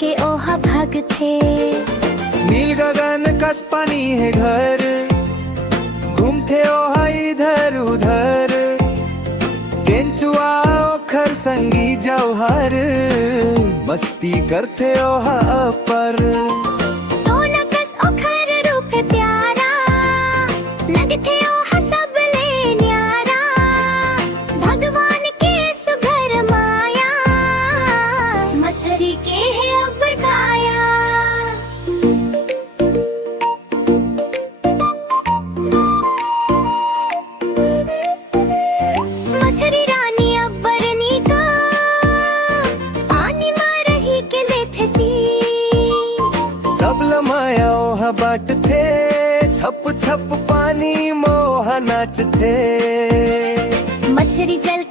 के ओहा भाग थे। नील गगन कस पानी है घर, घूमते ओहा इधर उधर। केंचुआ ओखर संगी जौहर, मस्ती करते ओहा अपर। सोना कस ओखर रूप है प्यारा, लगते ओहा सब ले न्यारा। भगवान के सुघर माया, मछरी के है अब्बर काया। मछरी रानी अब्बरनी का, पानी मारही के लेथे सी। सब लमाया ओहा बाट थे, छप छप पानी मोहा नाच थे। मछरी जल